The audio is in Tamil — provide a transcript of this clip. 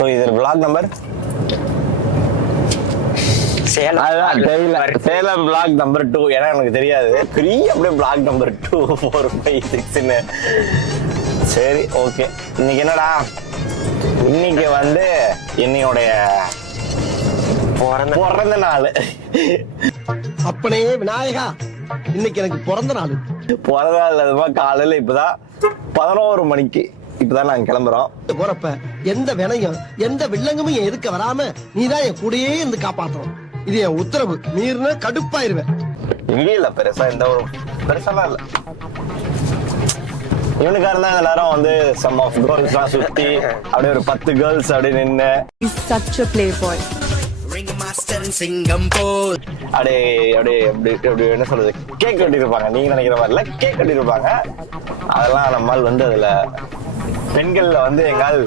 ஸோ இது vlog number Salem black number 2. ஏன்னா எனக்கு தெரியாது அப்படியே பிளாக் நம்பர் 2 4 5 6ன்னு. சரி ஓகே. இன்னைக்கு என்னடா, இன்னைக்கு வந்து என்னையோடைய பிறந்த நாள். அப்பனே விநாயகா, இன்னைக்கு எனக்கு பிறந்த நாள். பிறந்த நாள் அதுமா காலையில இப்பதான் 11 மணிக்கு இப்பதான் நாங்க கிளம்புறோம். போறப்ப எந்த வினையும் எந்த வில்லங்கமும் என் எதுக்க வராம நீதான் என் கூடயே இருந்து காப்பாத்தணும். இது என் உத்தரவு. மீறின கடுப்பாயிருவேன். இங்கே இல்ல பெருசா எந்த ஒரு பெருசாலாம் இல்ல. இவனுக்காக இருந்தா எல்லாரும் வந்து சம் ஆஃப் கேர்ள்ஸ் எல்லாம் சுத்தி அப்படியே ஒரு 10 கேர்ள்ஸ் அப்படியே நின்று such a playboy. அப்படியே அப்படியே அப்படி என்ன சொல்றது, கேக் வெட்டிருப்பாங்க. நீங்க நினைக்கிற மாதிரி இல்ல, கேக் வெட்டிருப்பாங்க. அதெல்லாம் நம்மால் வந்து அதுல பெண்கள்ல வந்து எங்கால்